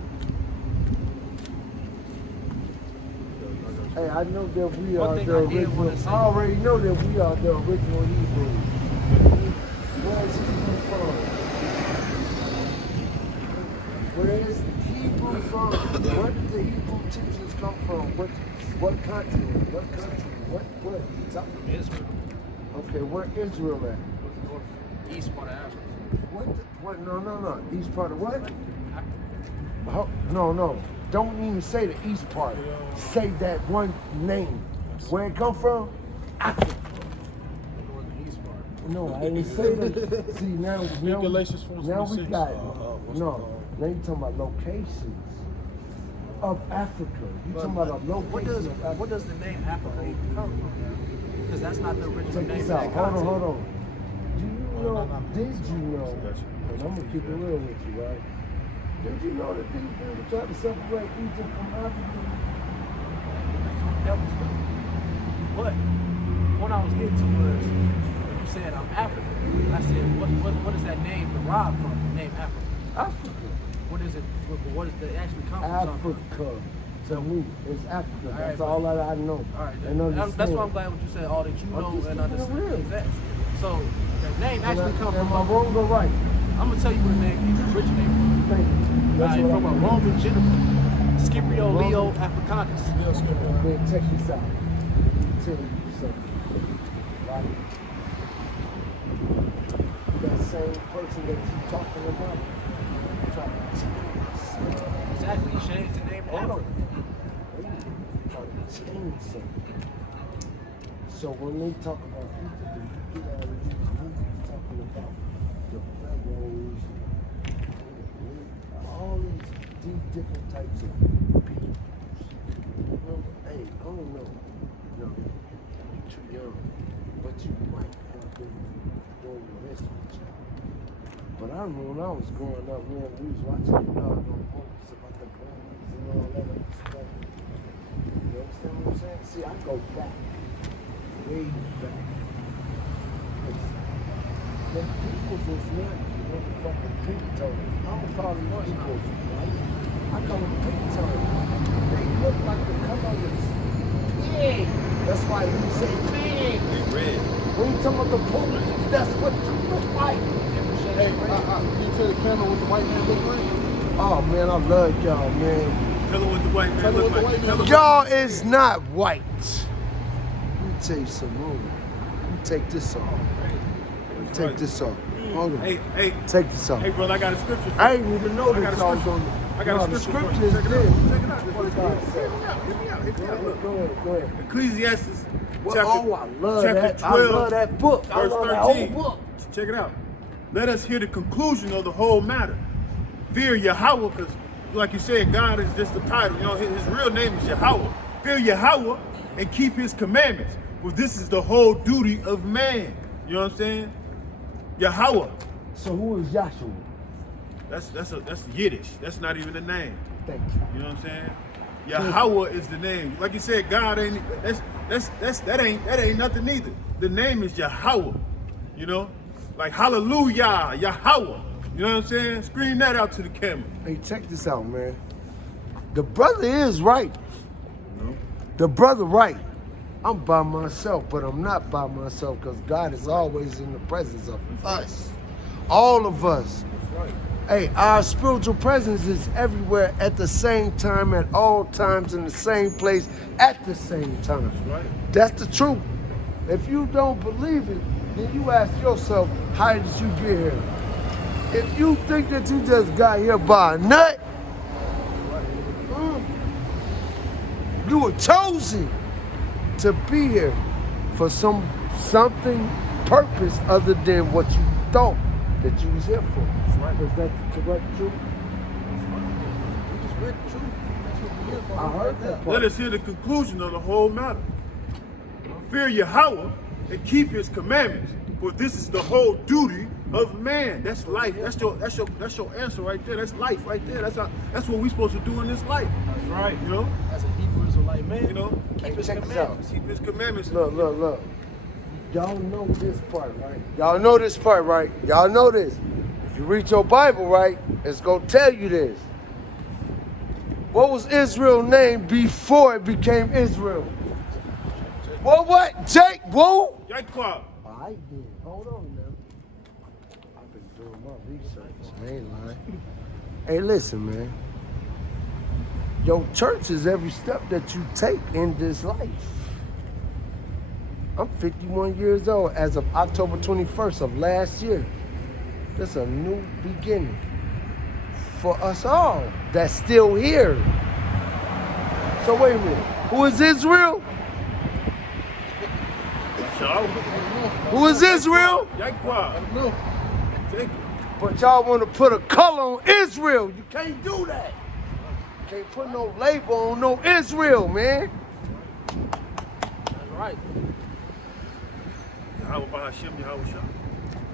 Hey, I know that we One are thing the I did original. wanna say- I already know that we are the original Hebrews. Where is Hebrew from? Where is Hebrew from? Where did the Hebrew teachers come from? What continent? What country? What? It's up from Israel, Okay, where Israel at? east part of Africa. What? No. East part of what? Oh, no. Don't even say the east part. Say that one name. Where it come from? Africa. Northern east part. No, I didn't say that. See, now Galatians now we 4:26. got no. Now you talking about locations of Africa. You talking about a location of Africa. What does the name Africa even come from? Because that's not the original Check name this of out. that continent. Hold on. Do you know? Did you know? And I'm gonna keep it real with you, right? Did you know that these people try to separate Egypt from Africa? That was what I was getting to was when you said I'm African. I said what is that name derived from? The name Africa. Africa. What is it? What does it actually come from? Africa. To me, it's Africa. All That's right, all that I know. All right, And understand. that's why I'm glad what you said. All that you I'm know just and keeping it understand. real. Exactly. So the name actually comes Am from. I wrong or right? I'm gonna tell you where the name originated from. Thank you. That's what From a I'm Roman general, Scipio Roman- Leo Africanus. Then check this out. Let me tell you something. Right? That same person that you talking about, trying to change. Exactly. He changed the name to Hold Africa. on. Trying to change something. So when they talk about Egypt, you get out of these movies talking about the pharaohs, all these different types of people. Remember, hey, I don't know. No, you're too young, but you might have been doing your history check. But I remember when I was growing up, man, we was watching the doggone movies about the pyramids and all that other stuff. You understand what I'm saying? See, I go back, way back. The peoples was not motherfucking pig-toed. I don't call them peoples, right? I call them pig-toed. They look like the color is pig. That's why we say pig. They red. When you talk about the police, that's what you look like. Hey, can you tell the camera what the white man look like? Oh man, I love y'all, man. Tell her what the white man Tell her look what the like. white man Tell her look Y'all is not white. Let me tell you something. Hold on. Let me take this off. Take this off. Hold on. Hey, Take this off. hey, brother, I got a scripture for you. I ain't even know I got this a I was scripture. on. I got a the scripture for scripture you. is Check it there. out. Check it out. What God said. Hit me out. Look. Go ahead. Ecclesiastes Well, chapter, oh, I love chapter that. 12, I love that book. I verse love that whole 13. book. Check it out. Let us hear the conclusion of the whole matter. Fear Yahweh, because like you said, God is just the title. You know, his real name is Yahweh. Fear Yahweh and keep his commandments. Well, this is the whole duty of man. You know what I'm saying? Yahweh. So who is Joshua? That's Yiddish. That's not even a name. Thank you. You know what I'm saying? Yahweh is the name. Like you said, God ain't that ain't nothing either. The name is Yahweh. You know? Like hallelujah, Yahweh. You know what I'm saying? Scream that out to the camera. Hey, check this out, man. The brother is right. No. The brother right. I'm by myself, but I'm not by myself because God is always in the presence of us. All of us. That's right. Hey, our spiritual presence is everywhere at the same time, at all times, in the same place, at the same time. That's right. That's the truth. If you don't believe it, then you ask yourself, how did you get here? If you think that you just got here by a nut, you were chosen to be here for something purpose other than what you thought that you was here for. That's right. Is that the correct truth? We just read the truth. That's what we're here I heard that Let part. us hear the conclusion of the whole matter. Fear Yahweh and keep his commandments, for this is the whole duty of man. That's life. That's your answer right there. That's life right there. That's what we're supposed to do in this life. That's right. You know? As a Hebrew Israelite man, You know? keep his check this out. commandments. Keep his commandments. Look. Y'all know this part, right? Y'all know this part, right? Y'all know this. If you read your Bible, right, it's going to tell you this. What was Israel's name before it became Israel? What? Jake, whoa? Yaquab. I did. Hold on now. I've been doing my research. I ain't lying. Hey, listen, man. Your church is every step that you take in this life. I'm 51 years old as of October 21st of last year. That's a new beginning for us all that's still here. So wait a minute. Who is Israel? Who is Israel? Yaquab. No. Take it. But y'all want to put a color on Israel. You can't do that. You can't put no label on no Israel, man. That's right. Yahweh Bahashem, Yahweh Shah.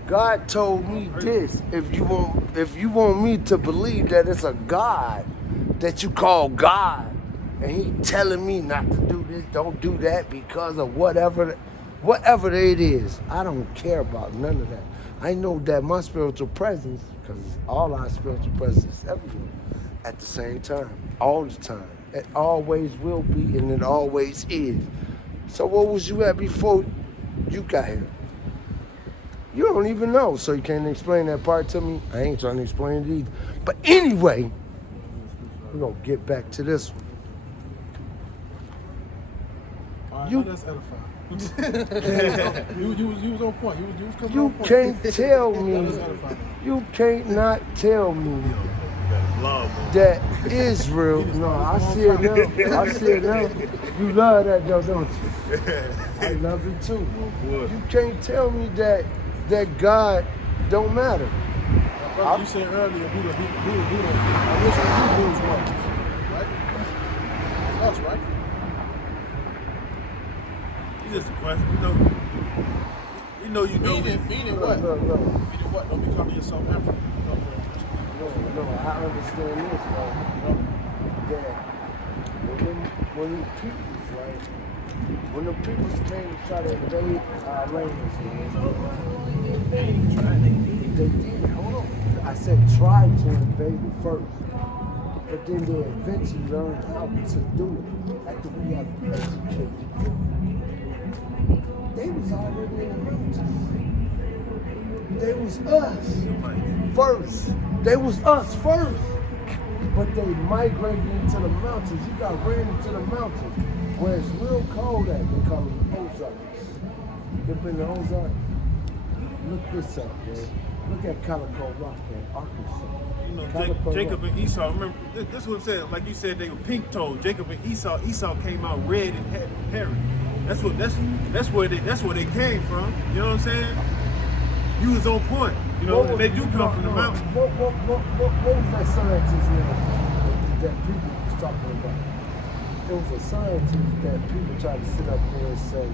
God told me this. If you want me to believe that it's a God that you call God, and he telling me not to do this, don't do that because of whatever it is, I don't care about none of that. I know that my spiritual presence, because all our spiritual presence is everywhere, at the same time, all the time. It always will be, and it always is. So what was you at before you got here? You don't even know, so you can't explain that part to me. I ain't trying to explain it either. But anyway, we're gonna get back to this one. All right, You- that's edifying. you was on point. You was coming You on point. can't tell That me, is edifying. you can't not tell me Love, man. that Israel, no, I see it now. I see it now. You love that though, don't you? I love it too. You can't tell me that God don't matter. Brother, you said earlier who the original Hebrews was, right? It's us, right? It's just a question. You know. Meaning what? Look. Meaning what? Don't be calling yourself African. No, I understand this, though. That when the peoples, right? When the peoples came to try to invade our lands, they did. Hold on. I said try to invade it first. But then they eventually learned how to do it after we have educated them. They was already in the mountains. They was us first. They was us first. But they migrated into the mountains. You got ran into the mountains where it's real cold at. They call them Ozarks. You been to Ozarks? Look this up, man. Look at Calico Rock in Arkansas. You know, Calico Jacob Rock. and Esau. Remember, this is what I'm saying. Like you said, they were pink-toed. Jacob and Esau. Esau came out red and hairy. That's where they came from. You know what I'm saying? You was on point. You know, and they do come from the mountains. What was that scientist name that people was talking about? It was a scientist that people tried to sit up there and say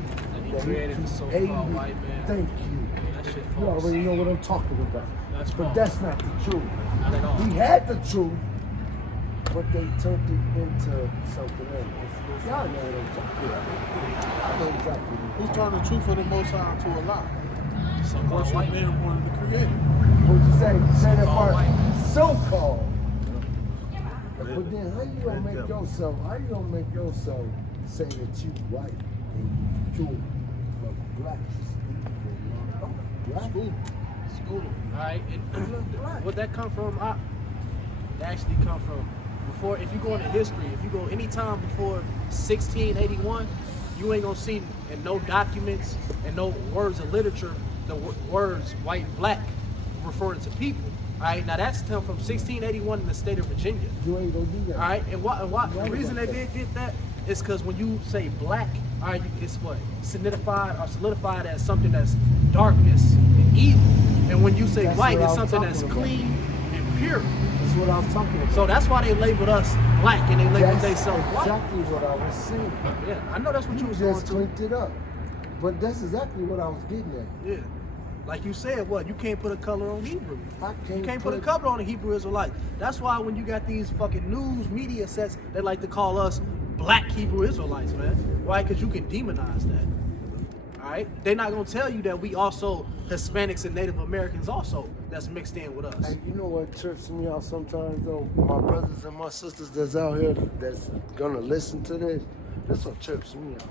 He that created the so-called white man. Thank you. That shit You false. already know what I'm talking about. That's But false. that's not the truth. Not at all. He had the truth, but they turned it into something else. Y'all know what I'm talking about. I know exactly what Who turned the truth of the Most High to a lie? So-called Worship white man man. wanted to create it. What you say? Say that So-called part. white. So-called. But then how you gonna make yourself say that you white and you pure, but black is evil? Black? School. All right, and where'd that come from? That actually come from before. If you go into history, if you go any time before 1681, you ain't gonna see in no documents and no words of literature the words white and black referring to people. All right, now that's come from 1681 in the state of Virginia. You ain't gonna do that. All right, and what the Right reason they about that. did that is because when you say black, all right, it's what solidified as something that's darkness and evil, and when you say That's white, what it's I'm something talking that's about. clean and pure. That's what I'm talking about. So that's why they labeled us black and they labeled That's themselves white. exactly what I was saying. Yeah, I know that's what you was Just going clicked it up. But that's exactly what I was getting at. to. Yeah. Like you said, what? You can't put a color on Hebrew. I You can't put a color on the Hebrew Israelite. That's why when you got these fucking news media sets, they like to call us black Hebrew Israelites, man. Why? Because you can demonize that. All right? They're not going to tell you that we also Hispanics and Native Americans also that's mixed in with us. Hey, you know what trips me out sometimes though? My brothers and my sisters that's out here that's gonna listen to this, this what trips me out.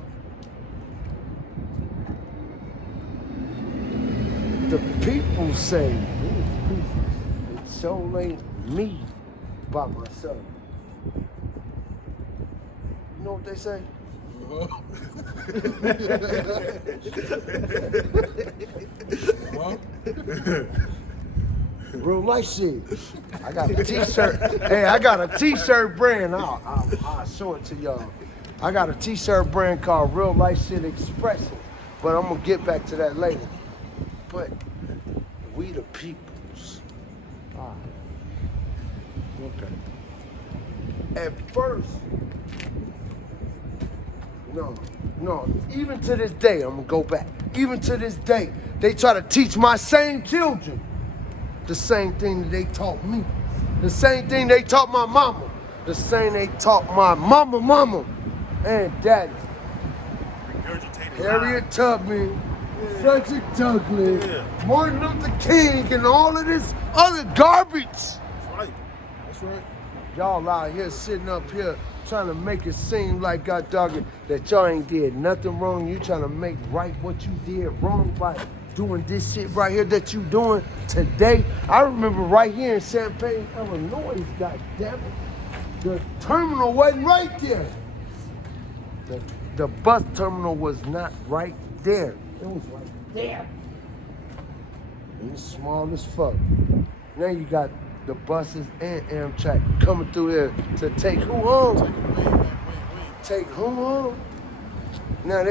The people say, it so ain't me by myself. You know what they say? Well, Real life shit. I got a t-shirt. Hey, I got a t-shirt brand. I'll show it to y'all. I got a t-shirt brand called Real Life Shit Expression. But I'm gonna get back to that later. But we the peoples. Okay. At first, no, even to this day, I'm gonna go back. Even to this day, they try to teach my same children the same thing that they taught me. The same thing they taught my mama. The same they taught my mama, and daddy. Harriet Tubman, Frederick Douglass, Martin Luther King, and all of this other garbage. that's right. That's right. Y'all out here sitting up here trying to make it seem like, God dog it, that y'all ain't did nothing wrong. You trying to make right what you did wrong by doing this shit right here that you doing today. I remember right here in Champaign, Illinois, God damn it, the terminal wasn't right there. The bus terminal was not right there. It was right there. It was small as fuck. Now you got the buses and Amtrak coming through here to take who home? Take who home? Now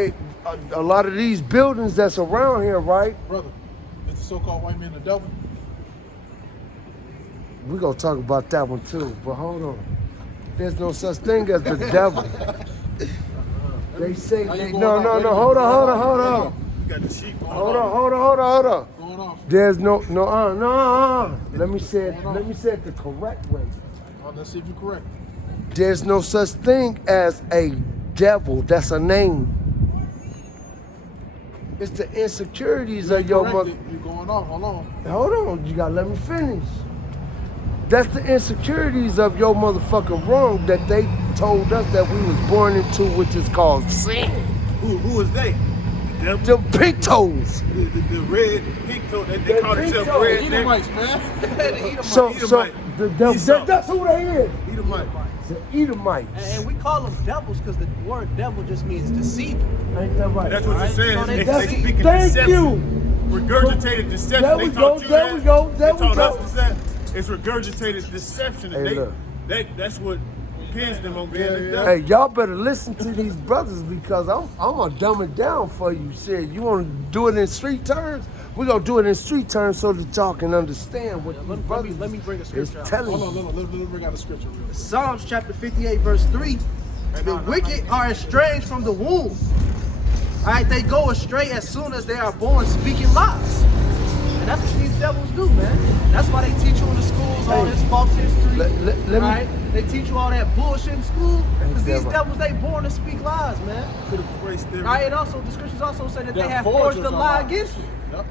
a lot of these buildings that's around here, right? Brother, is the so-called white man the devil? We're gonna talk about that one too, but hold on. There's no such thing as the devil. They say no, hold on. You got the sheep going Hold on. on. Going off. There's no. Let me say it the correct way. Let's see if you're correct. There's no such thing as a devil. That's a name. It's the insecurities of your mother. You're going off. Hold on. Hold on, you gotta let me finish. That's the insecurities of your motherfucking wrong that they told us that we was born into, which is called sin. Who is they? The The pink toes. the red pink toe. They call themselves red. Edomites, man. So Edomite. that's who they is. Edomite. The Edomites. And we call them devils because the word devil just means deceiver. Ain't that right? That's what you're saying. So they they- speak in Thank deception. you. Regurgitated deception. There They we taught go, you there that. we go, there They we taught go. us that. It's regurgitated deception. And Hey, look. that's what pins them on being the devil. Hey, y'all better listen to these brothers because I'm gonna dumb it down for you. Shit, you want to do it in street terms? We're gonna do it in street terms so that y'all can understand what these brothers let me bring a is scripture out. telling Hold you. on. Let me bring out the scripture real quick. Psalms chapter 58 verse 3. The wicked are estranged from the womb. All right, they go astray as soon as they are born, speaking lies. And that's what these devils do, man. That's why they teach you in the schools all this false history. Let me- right? They teach you all that bullshit in school because these that right? devils, they born to speak lies, man. Critical race theory. Right? And also, the scriptures also say that they They're have forged forgers a of lie lies. against you. Yep.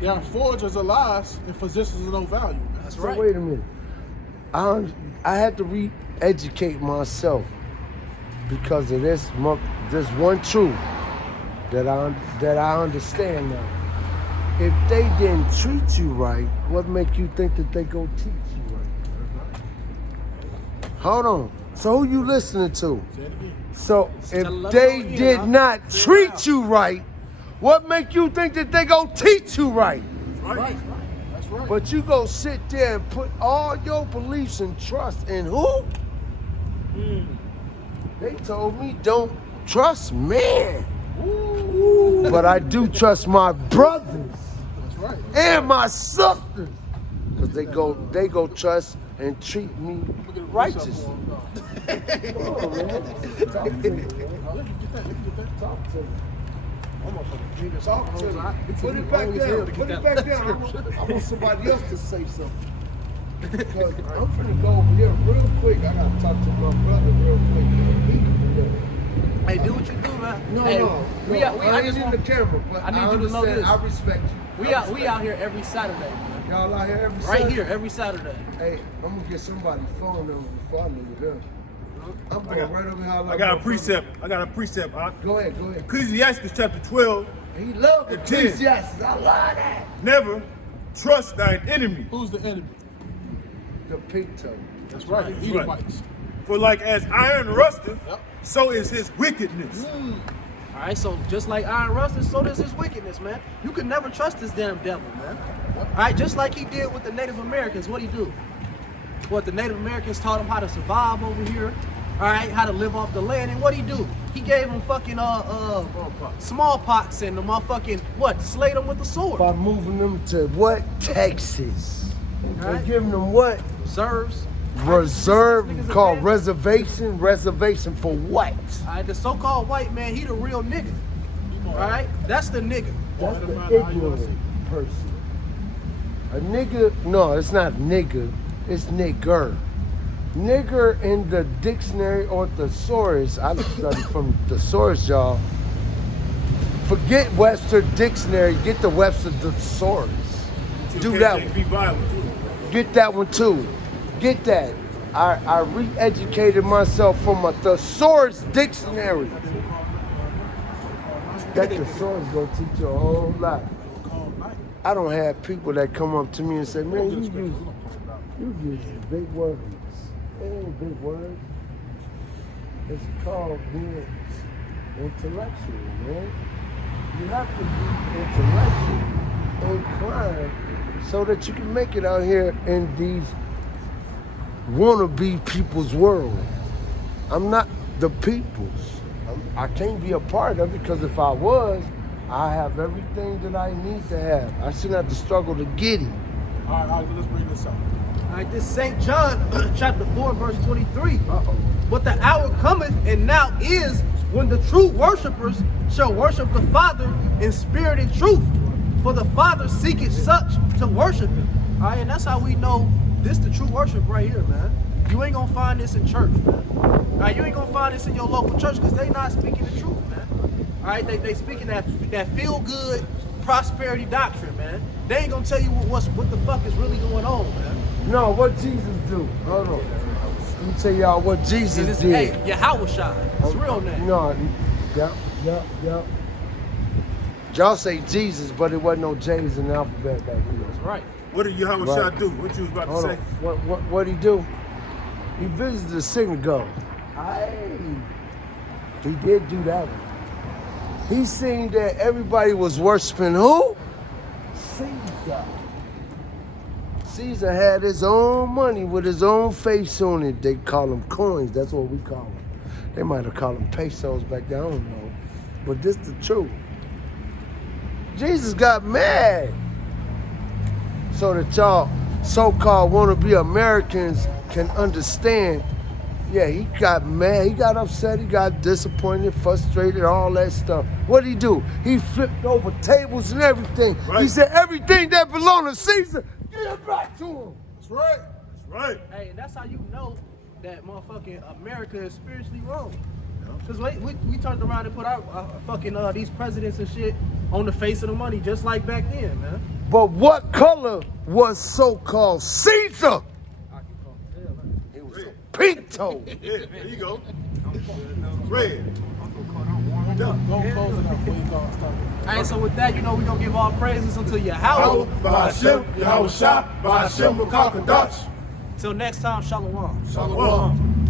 They are forgers of lies and physicians of no value. That's So right. wait a minute. I had to re-educate myself because of this one truth that I understand now. If they didn't treat you right, what make you think that they go teach you right? Hold on. So who you listening to? Say it again. So Tell them if they again, did huh? not Say it treat out. you right, what make you think that they go teach you right? Right. That's right. But you go sit there and put all your beliefs and trust in who? They told me don't trust man. But I do trust my brothers That's right. and my sisters. Because they go trust and treat me I'm gonna get a righteous. Come on, man. Talk to me, man. Let me get that. Talk to me. I'm a fucking nigga. Talk to me. Put it back down. Put it back down. I want somebody else to say something. Because I'm finna go over here real quick. I gotta talk to my brother real quick. Hey, do what you do, man. No, hey, no. I I ain't just in want, the camera, but I need you to know this. I respect you. We out here every Saturday, man. Y'all out here every Right Saturday? here, every Saturday. Hey, I'm gonna get somebody's phone number before I leave them. I'm going right over here. I got a precept. I got a precept. Go ahead, go ahead. Ecclesiastes chapter 12. He loved the And 10. Ecclesiastes. I love that. Never trust thine enemy. Who's the enemy? The pig toe. That's right. That's Edomites. For like as iron rusteth, Yep. so is his wickedness. All right, so just like iron rusted, so does his wickedness, man. You can never trust this damn devil, man. All right, just like he did with the Native Americans. What'd he do? What, the Native Americans taught him how to survive over here, all right, how to live off the land, and what'd he do? He gave them fucking smallpox and the motherfucking, what, slayed them with the sword. By moving them to what? Texas. Right. And giving them what? Reserves. Reserve, This nigga's a called man. reservation. Reservation for what? All right, the so-called white man, he the real nigga. All right, that's the nigga. That's the ignorant person. A nigga, no, it's not nigga, it's nigger. Nigger in the dictionary or thesaurus, I studied from thesaurus, y'all. Forget Webster Dictionary, get the Webster Thesaurus. Do that one. KJV Bible too. Get that one too. Get that. I re-educated myself from a thesaurus dictionary. That thesaurus gonna teach you a whole lot. I don't have people that come up to me and say, man, you use big words. It ain't big words. It's called being intellectual, man. You have to be intellectual, inclined, so that you can make it out here in these wannabe people's world. I'm not the people's. I can't be a part of it, because if I was, I have everything that I need to have. I shouldn't have to struggle to get it. All right, let's bring this up. All right, this St. John chapter 4, verse 23. Uh-oh. But the hour cometh, and now is, when the true worshipers shall worship the Father in spirit and truth. For the Father seeketh such to worship him. All right, and that's how we know this the true worship right here, man. You ain't gonna find this in church, man. All right, you ain't gonna find this in your local church, because they not speaking the truth, man. All right, they speaking that feel-good prosperity doctrine, man. They ain't gonna tell you what the fuck is really going on, man. No, what Jesus do? Hold on. Let me tell y'all what Jesus did. Hey, Yahweh Shai, his real name. No, yep. Y'all say Jesus, but it wasn't no J's in the alphabet back then. That's right. What did Yahweh Right. Shai do? What you was about Hold to on. say? What'd he do? He visited the synagogue. He did do that one. He seen that everybody was worshiping who? Caesar. Caesar had his own money with his own face on it. They call them coins. That's what we call them. They might have called them pesos back then. I don't know. But this the truth. Jesus got mad so that y'all so-called wannabe Americans can understand. Yeah, he got mad, he got upset, he got disappointed, frustrated, all that stuff. What'd he do? He flipped over tables and everything. Right. He said, everything that belonged to Caesar, give it back to him. That's right. That's right. Hey, and that's how you know that motherfucking America is spiritually wrong. Because we turned around and put our fucking these presidents and shit on the face of the money, just like back then, man. But what color was so-called Caesar? It was a pink toe. Yeah, there you go. Red. Don't close it up before you go start. Alright, so with that, you know, we gonna give all praises unto Yahweh. Bahashem, Yahweh Shai, Bahashem, Bakakadash. Till next time, shalom. Shalom.